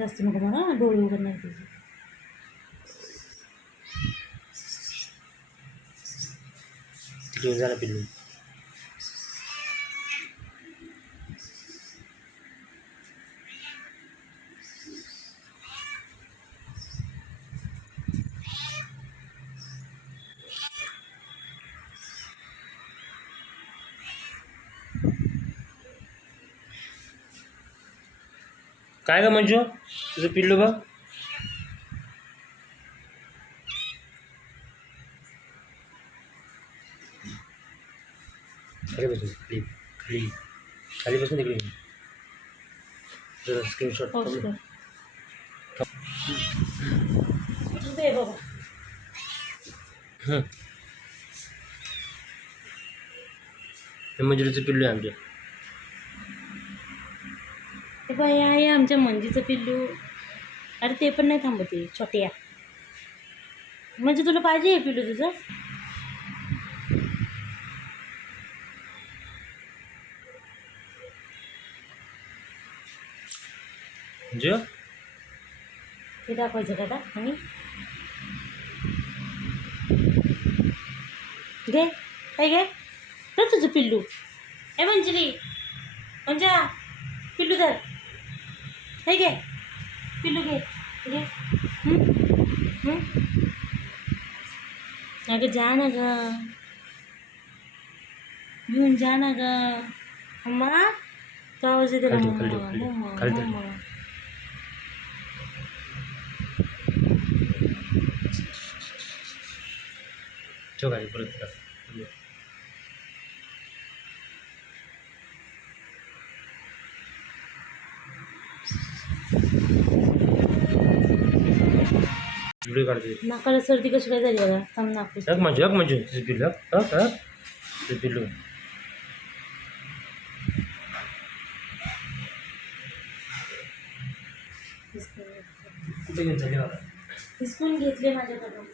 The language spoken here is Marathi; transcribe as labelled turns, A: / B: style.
A: जास्त नको मला डोळे उघडणार तुझे
B: घेऊन जा ना पिल्लू काय ग मंजू? तुझं पिल्लू बघ. खाली बसून खाली खाली. खाली बसून तिकडे घे. जरा स्क्रीनशॉट मंजुरीचं पिल्लू आहे आमच्या
A: बाई आहे आमच्या मंजीचं पिल्लू. अरे ते पण नाही थांबते छोट्या. म्हणजे तुला पाहिजे हे पिल्लू तुझं?
B: मंजू
A: ते दाखवायचं का आता? आणि? घे काय घे. तर तुझं पिल्लू. ए मंजरी मंजा पिल्लू धर. हे घे पिल्लू घे घे हं? हं? अगं जा ना ग घेऊन जा ना ग अम्मा तो आवाज येते ना
B: खाली ठेव,
A: मम्मा,
B: खाली ठेव,
A: मम्मा,
B: खाली ठेव.
A: मम्मा.
B: ठेव खाली परत व्हिडिओ काढते.
A: नाकाला सर्दी कशी काय झाली बघा? थांब नाकूस
B: हक मंजू हक मंजू तुझं पिल्लू हक हक हक तुझं पिल्लू कुठे घेऊन चालली बाबा
A: हिसकून घेतले माझ्याकडून.